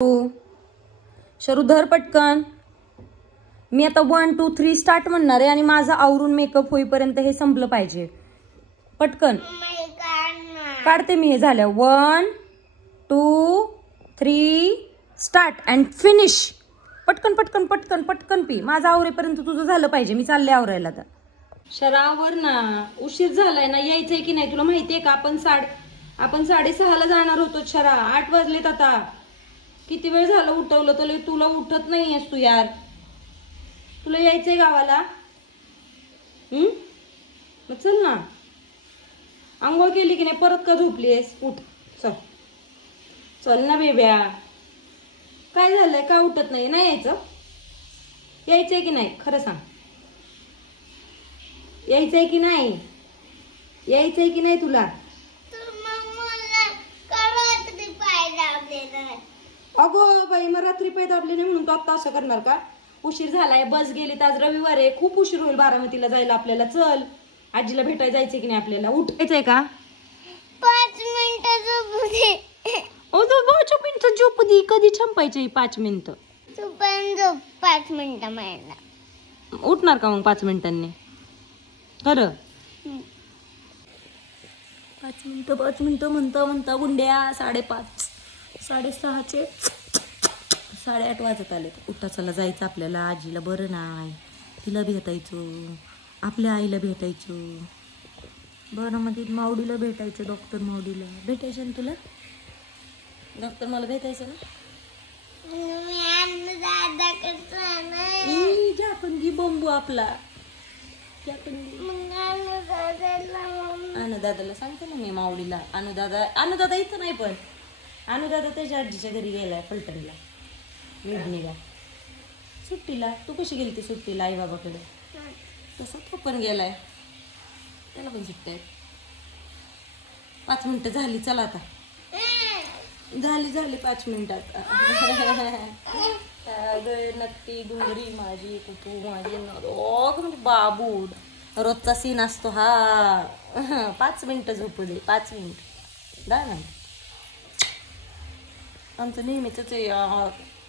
शरू धर पटकन. मी आता 1 2 3 स्टार्ट म्हणणार आहे आणि माझा आवरून मेकअप होईपर्यंत हे संपलं पाहिजे. पटकन काढते मी. हे झालं 1 2 3 स्टार्ट अँड फिनिश. पटकन पटकन पटकन पटकन पी. माझा आवरेपर्यंत तुझं झालं पाहिजे. मी चालले आवरायला. तर शरावर ना, उशीर झालाय ना. यायचंय की नाही तुला माहितीये का? आपण 6:30ला जाणार होतो. शरा 8 वाजलेत आता. किती वेळ झालं उठवलं तर तुला उठत नाहीयेस तू यार. तुला यायचंय गावाला? मग चल ना. आंघोळ केली की नाही? परत का झोपलीयस? उठ चल. चल ना बेब्या. काय झालंय? का उठत नाही? नाही यायचं? यायचंय की नाही? खरं सांग. यायचंय की नाही? यायचंय की नाही तुला? अगो बाई, मग रात्री पाय दाबले नाही म्हणून तू आता असं करणार का? उशीर झालाय. बस गेली. आज रविवार आहे. खूप उशीर होईल बारामतीला जायला आपल्याला. चल. आजीला भेटायला जायचंय की नाही आपल्याला? उठायचंय का? 5 मिनिटं झोपू दे. 5 मिनिटं झोपू दे. कधी छंपायचे 5 मिनिटं? तू पण झोप 5 मिनिटं मला. उठणार का मग 5 मिनिटांनी? खरं 5 मिनिटं म्हणता म्हणता गुंड्या 5:30 6:30चे 8:30 वाजत आले. उठा चला, जायचं आपल्याला. आजीला बरं नाही. तिला भेटायचं. आपल्या आईला भेटायचं. बरं मग मावडीला भेटायचं. डॉक्टर मावडीला भेटायचं ना तुला? डॉक्टर मला भेटायचं ना? जाकंगी बंबू आपला. अनुदादाला सांगते ना मी. मावडीला अनुदादा इथं नाही, पण अनुदादा त्याच्या आजीच्या घरी गेलाय फलटणला. निघा सुट्टीला. तू कशी गेली सुट्टीला आई बाबाकडे? तसा तो पण गेलाय. त्याला पण सुट्ट्या आहेत. 5 मिनिटं झाली. चला आता. झाली 5 मिनिटात. नक्की डुंगरी माझी कुठू माझी बाबू. रोजचा सीन असतो हा. 5 मिनिटं झोपू दे. 5 मिनिट 10 मिनिट. आमचं नेहमीच आहे.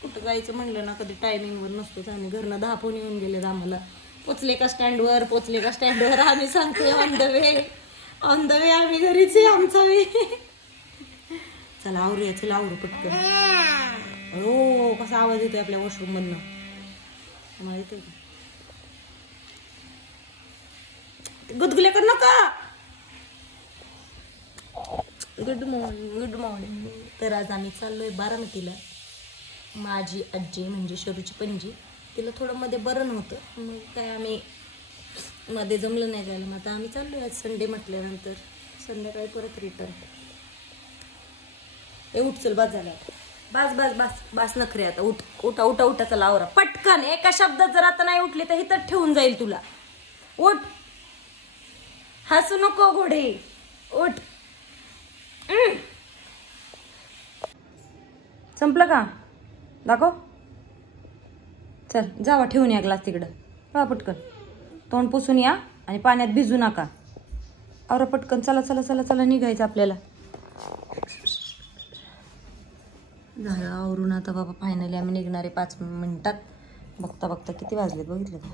कुठं जायचं म्हणलं ना कधी टायमिंगवर नसतोच. आम्ही घरनं 10 फोन येऊन गेले आम्हाला. पोचले का स्टँडवर आम्ही सांगतोय ऑन द वे आम्ही घरीच आहे. आमचा वे. चला आवरूया. चला आवरू पटकन. हो, कसा आवाज येतोय आपल्या वॉशरूम मधनं? मला येतोय का? गुदगुल्या कर नका. Good morning. तर आज आम्ही चाललोय बारामतीला. माझी आजी म्हणजे शरूची पणजी, तिला थोडं मध्ये बरं नव्हतं. मग काय आम्ही मध्ये जमलं नाही जायला. मग आता आम्ही चाललोय आज संडे म्हटल्यानंतर. संध्याकाळी परत रिटर्न. उठ चल. बस झाला. बस नखरे आता. उठा चला आवरा पटकन. एका शब्दात जर आता नाही उठली तर इथं ठेवून जाईल तुला. उठ. हसू नको घोडे. उठ. संपलं का? दाखव. चल जावा, ठेवून या ग्लास तिकडं. पहा पटकन. तोंड पुसून या आणि पाण्यात भिजू नका. आवरा पटकन. चला निघायचं आपल्याला. झालं आवरून आता बाबा. फायनली आम्ही निघणारे 5 मिनिटात. बघता किती वाजलेत बघितलं का?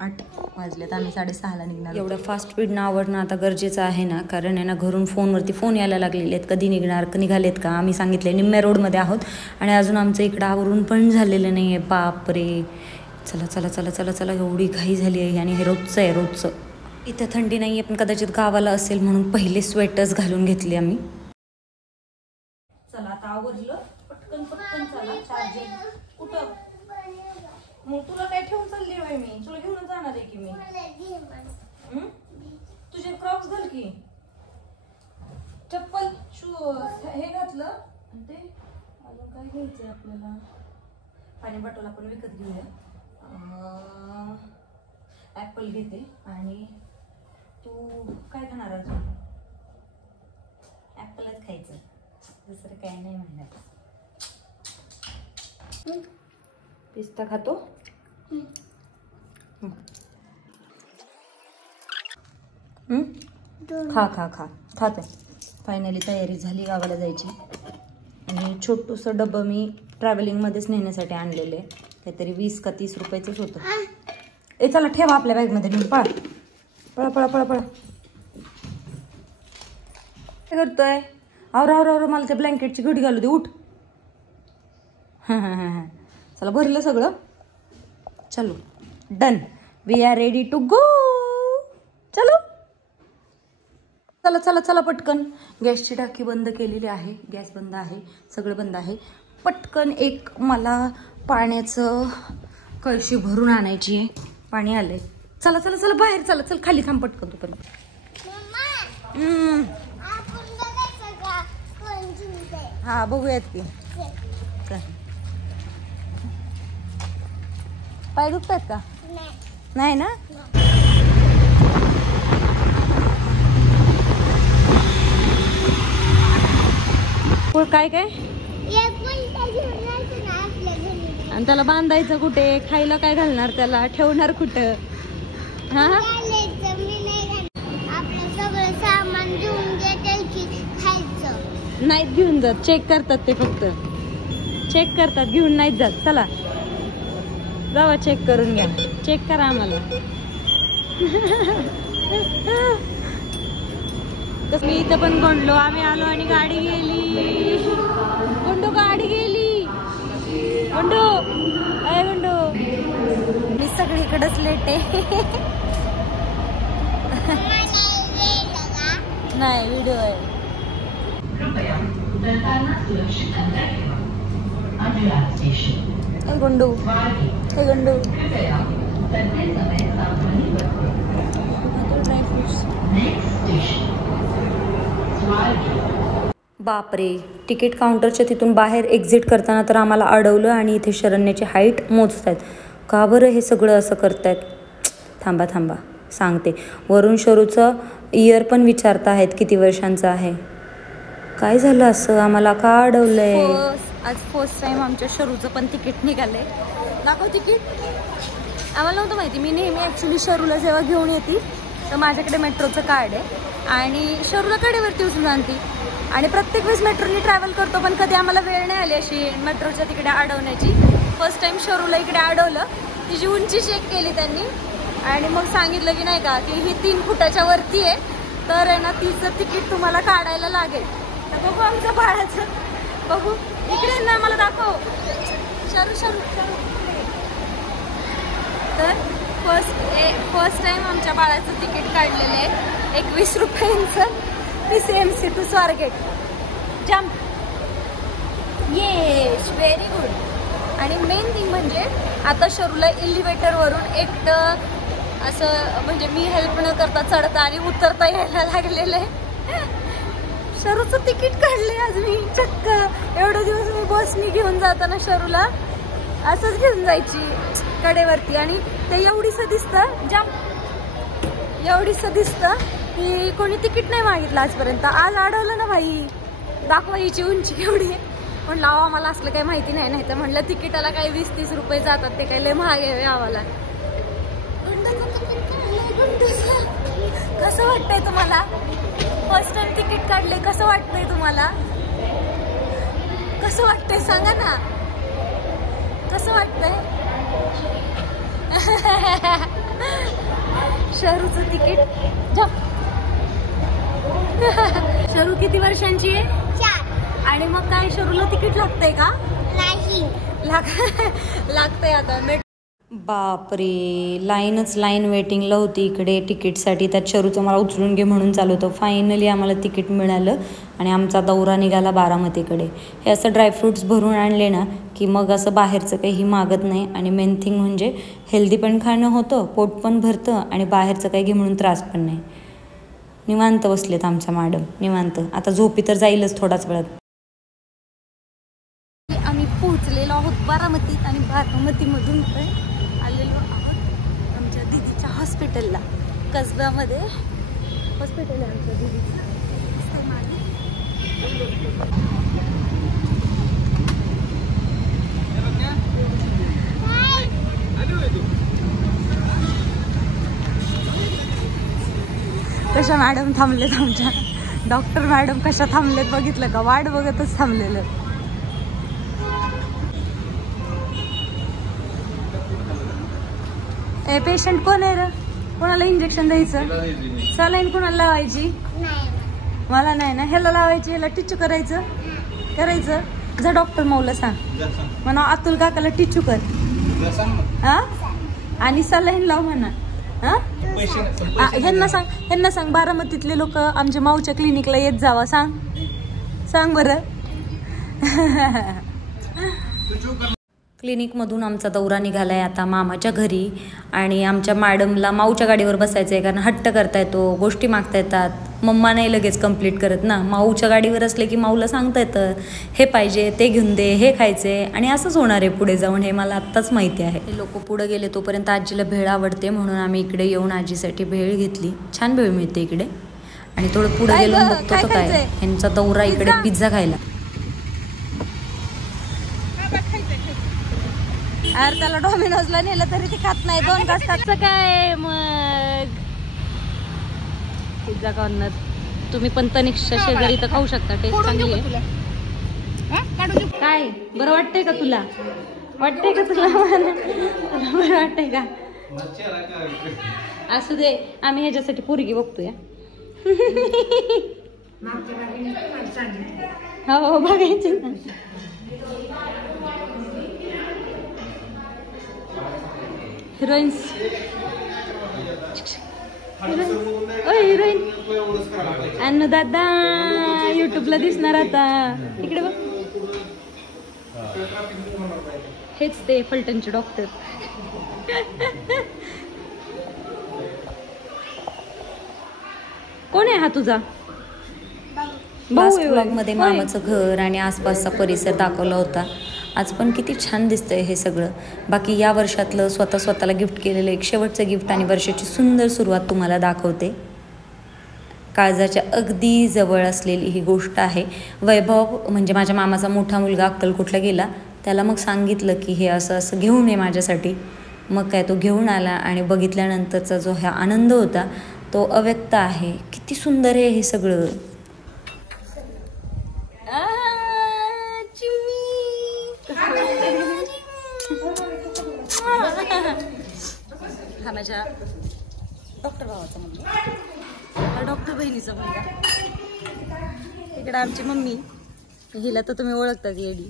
8:30 वाजलेत. आम्ही 6:30ला निघणार. एवढं फास्ट स्पीडनं आवरणं आता गरजेचं आहे ना, कारण आहे ना घरून फोनवरती फोन यायला लागलेले आहेत. कधी निघालेत का? आम्ही सांगितले निम्म्या रोडमध्ये आहोत आणि अजून आमचं इकडं आवरून पण झालेलं नाही आहे. बापरे. चला एवढी घाई झाली आहे. आणि हे रोजचं आहे. इथं थंडी नाही आहे, पण कदाचित गावाला असेल म्हणून पहिले स्वेटर्स घालून घेतले आम्ही. चला आता आवरलं. पटकन चला. चार्जर कुठं? मग तुला काय ठेवून चालली होय मी? तुला घेऊन जाणार आहे की मी. तुझे क्रॉक्स घाल की. चप्पल हे घातलं. ते अजून काय घ्यायचंय आपल्याला? पाणी बॉटल आपण विकत घेऊया. ऍपल घेते. आणि तू काय खाणार अजून? ऍपलच खायचं. दुसरं काय नाही म्हणणार. पिस्ता खातो? खा. खाते. फायनली तयारी झाली गावाला जायची. आणि छोटूसं डबं मी ट्रॅव्हलिंगमध्येच नेण्यासाठी आणलेले, काहीतरी 20 का 30 रुपयाचंच होतं. ए चला ठेवा आपल्या बॅगमध्ये नेऊन. पळा पळा पळा पळा पळा. काय करतोय? आवर मला त्या ब्लँकेटची घडी घालू दे. उठ. हां चला भरलं सगळं. चलो done. We are ready to go. चलो चला चला चला पटकन. गॅसची टाकी बंद केलेली आहे, गॅस बंद आहे, सगळं बंद आहे. पटकन एक मला पाण्याचं कळशी भरून आणायची आहे. पाणी आलंय. चला चला चला बाहेर चला. चल खाली थांब पटकन तू पण. हा बघूयात की. पाय दुखतात का? नाही ना. काय काय आणि त्याला बांधायचं कुठे? खायला काय घालणार? त्याला ठेवणार कुठं? हा नाहीत घेऊन जात. चेक करतात ते, फक्त चेक करतात, घेऊन नाहीत जात. चला जावा चेक करून घ्या. चेक करा आम्हाला. मी इथं पण गोंडलो. आम्ही आलो आणि गाडी गेली. गोंडो गाडी गेली. गोंडो अय गोंडो. मी सगळीकडेच लेट आहे. नाही व्हिडिओ आहे. हे गोंडू, हे गोंडू. बापरे. तिकीट काउंटरच्या तिथून बाहेर एक्झिट करताना तर आम्हाला अडवलं आणि इथे शरण्याची हाईट मोजतायत. का बरं हे सगळं असं करतायत? थांबा थांबा सांगते. वरून शरूचं इयर पण विचारता आहेत किती वर्षांचं आहे. काय झालं असं? आम्हाला का अडवलंय? आज फर्स्ट टाइम आमच्या शरूचं पण तिकीट निघालंय. दाखव तिकीट. आम्हाला नव्हतं माहिती. मी नेहमी ॲक्च्युली शरूला जेव्हा घेऊन येते तर माझ्याकडे मेट्रोचं कार्ड आहे आणि शरूला कडेवरती उचलून आणते. आणि प्रत्येक वेळेस मेट्रोनी ट्रॅव्हल करतो, पण कधी आम्हाला वेळ नाही आली अशी मेट्रोच्या तिकडे अडवण्याची. फर्स्ट टाइम शरूला इकडे अडवलं. तिची उंची चेक केली त्यांनी आणि मग सांगितलं की नाही का की ही 3 फुटाच्या वरती आहे, तर आहे ना तिचं तिकीट तुम्हाला काढायला लागेल. तर बघू आमच्या बाळाचं. बघू इकडे ना, मला दाखव. शरू शरू शरू. तर फर्स्ट टाइम आमच्या बाळाचं तिकीट काढलेलं आहे 21 रुपयांचं. PCMC to Swargate. Jump. Yes very good. आणि मेन थिंग म्हणजे आता शरूला एलिव्हेटरवरून एकटं असं म्हणजे मी हेल्प न करता चढता आणि उतरता यायला लागलेलं आहे. शरूचं तिकीट काढले आज मी चक्क. एवढे दिवस मी बसनी घेऊन जाताना शरूला असंच घेऊन जायची कडेवरती आणि ते एवढीसं दिसतं. जम्प. एवढीसं दिसतं की कोणी तिकीट नाही मागितलं आजपर्यंत. आज अडवलं ना भाई. दाखवा हिची उंची केवढी आहे. म्हणलं अहो आम्हाला असलं काही माहिती नाही. नाही तर म्हणलं तिकीटाला काही 20-30 रुपये जातात, ते काही लय महाग आहे आम्हाला. कसं वाटतंय तुम्हाला? फर्स्ट टाइम तिकीट काढले. कसं वाटतंय तुम्हाला? कसं वाटतंय सांगा ना. कसं वाटतंय? शरूचं तिकीट. शरू किती वर्षांची आहे? 4. आणि मग काय शरूला तिकीट लागतंय का? नाही. लागतंय आता. बापरे. लाईन वेटिंगला होती इकडे तिकीटसाठी. त्यात शरूचं मला उचलून घे म्हणून चालू होतं. फायनली आम्हाला तिकीट मिळालं आणि आमचा दौरा निघाला बारामतीकडे. हे असं ड्रायफ्रूट्स भरून आणले ना की मग असं बाहेरचं काहीही मागत नाही. आणि मेन थिंग म्हणजे हेल्दी पण खाणं होतं, पोट पण भरतं आणि बाहेरचं काही घे म्हणून त्रास पण नाही. निवांत बसलेत आमच्या मॅडम, निवांत. आता झोपी तर जाईलच थोडाच वेळात. आम्ही पोहोचलेलो आहोत बारामतीत आणि बारामतीमधून आलेलो आहोत आमच्या दीदीच्या हॉस्पिटलला. कसब्यामध्ये हॉस्पिटल आहे आमच्या दीदीचं. कशा मॅडम थांबलेत आमच्या. डॉक्टर मॅडम कशा थांबलेत बघितलं का? वाट बघतच थांबलेलं. हे पेशंट कोण आहे रे? कोणाला इंजेक्शन द्यायचं? सलाईन कोणाला लावायची? मला नाही ना. ह्याला लावायची, ह्याला टिचू करायचं. जा डॉक्टर मौला सांग म्हणा, अतुल काकाला टिचू कर हा, आणि सलाईन लाव म्हणा. ह्यांना सांग बारामतीतले लोक आमच्या माऊच्या क्लिनिकला येत जावा. सांग बरं. क्लिनिकमधून आमचा दौरा निघाला आहे आता मामाच्या घरी. आणि आमच्या मॅडमला माऊच्या गाडीवर बसायचं आहे, कारण हट्ट करता येतो, गोष्टी मागता येतात. मम्मा नाही लगेच कंप्लीट करत ना. माऊच्या गाडीवर असले की माऊला सांगता येतं, हे पाहिजे, ते घेऊन दे, हे खायचे. आणि असंच होणार आहे पुढे जाऊन, हे मला आत्ताच माहिती आहे. हे लोक पुढे गेले तोपर्यंत आजीला भेळ आवडते, म्हणून आम्ही इकडे येऊन आजीसाठी भेळ घेतली. छान भेळ मिळते इकडे. आणि थोडं पुढे गेलो बघतो तर काय, ह्यांचा दौरा इकडे पिझ्झा खायला. अरे त्याला डॉमिनोजला नेलं तरी ते खात नाही. 2 तास खायचं काय मग. पिझ्झा कॉर्नर तुम्ही पण तनिक्षा शेजारी तर खाऊ शकता. टेस्ट चांगली आहे. काय बरं वाटतंय का तुला? वाटतंय का तुला? बरं वाटतंय का? असू दे, आम्ही ह्याच्यासाठी पोरगी बघतोय. हो बघायची ना. हिरोईन्स हिरोईन अनु दादा युट्यूबला दिसणार आता. इकडे बघ, हेच ते फलटणचे डॉक्टर. कोण आहे हा तुझा भाऊ? मध्ये मामाचं घर आणि आसपासचा परिसर दाखवला होता. आज पण किती छान दिसतंय हे सगळं. बाकी या वर्षातलं स्वतःला गिफ्ट केलेलं एक शेवटचं गिफ्ट आणि वर्षाची सुंदर सुरुवात तुम्हाला दाखवते. काळजाच्या अगदी जवळ असलेली ही गोष्ट आहे. वैभव म्हणजे माझ्या मामाचा मोठा मुलगा अक्कलकोटला गेला, त्याला मग सांगितलं की हे असं असं घेऊन ये माझ्यासाठी. मग काय तो घेऊन आला आणि बघितल्यानंतरचा जो हा आनंद होता तो अव्यक्त आहे. किती सुंदर आहे हे सगळं. हा माझ्या डॉक्टर भावाचा मुलगा, डॉक्टर बहिणीचा मुलगा. इकडे आमची मम्मी, हिला तर तुम्ही ओळखतात येडी.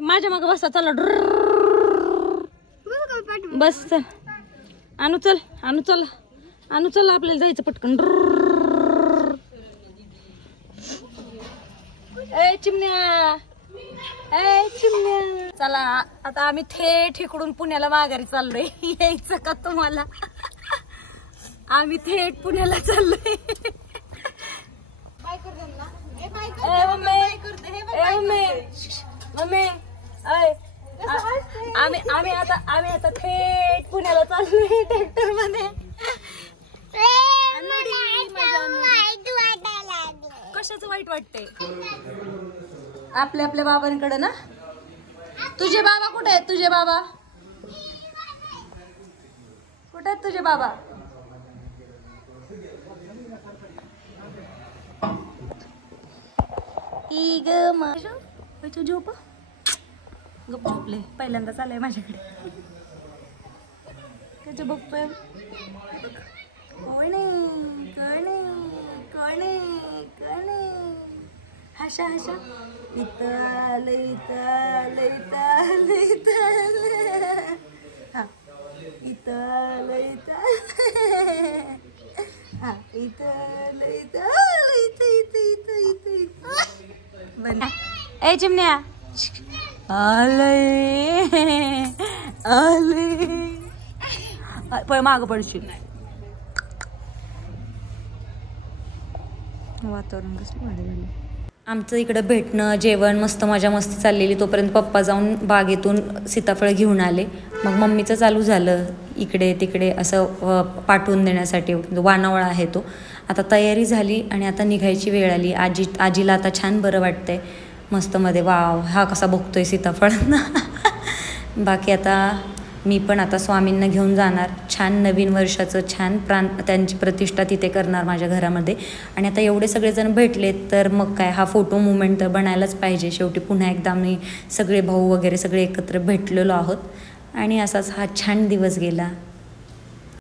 माझ्या मग बसा, चला बस. आणू चल आपल्याला जायचं पटकन. चिमण्या चला आता आम्ही थेट इकडून पुण्याला माघारी चाललोय. यायचं का तुम्हाला? आम्ही थेट पुण्याला चाललोय. आम्ही आता थेट पुण्याला चाललोय ट्रॅक्टर मध्ये. कशाचं वाईट वाटतंय? आपल्या बाबांकडे ना. तुझे बाबा कुठे आहेत? तुझे बाबा कुठे आहेत? तुझे बाबा झोप गप झोपले. पहिल्यांदा चालय माझ्याकडे. त्याच्या बघतोय. हशा इथं हा इथं ए चिमण्या आले माग पडशील. वातावरण कसलं भारी झालं. आमचं इकडं भेटणं, जेवण, मस्त मजा मस्ती चाललेली. तोपर्यंत पप्पा जाऊन बागेतून सीताफळ घेऊन आले. मग मम्मीचं चालू झालं इकडे तिकडे असं पाठवून देण्यासाठी. वानावळा आहे तो. आता तयारी झाली आणि आता निघायची वेळ आली. आजीला आता छान बरं वाटतंय मस्त मध्ये. वाव, हा कसा बघतोय सीताफळ. बाकी आता मी पण आता स्वामींना घेऊन जाणार, छान नवीन वर्षाचं छान त्यांची प्रतिष्ठा तिथे करणार माझ्या घरामध्ये. आणि आता एवढे सगळेजण भेटलेत तर मग काय, हा फोटो मुमेंट तर बनायलाच पाहिजे. शेवटी पुन्हा एकदा आम्ही सगळे भाऊ वगैरे सगळे एकत्र भेटलेलो आहोत आणि असाच हा छान दिवस गेला.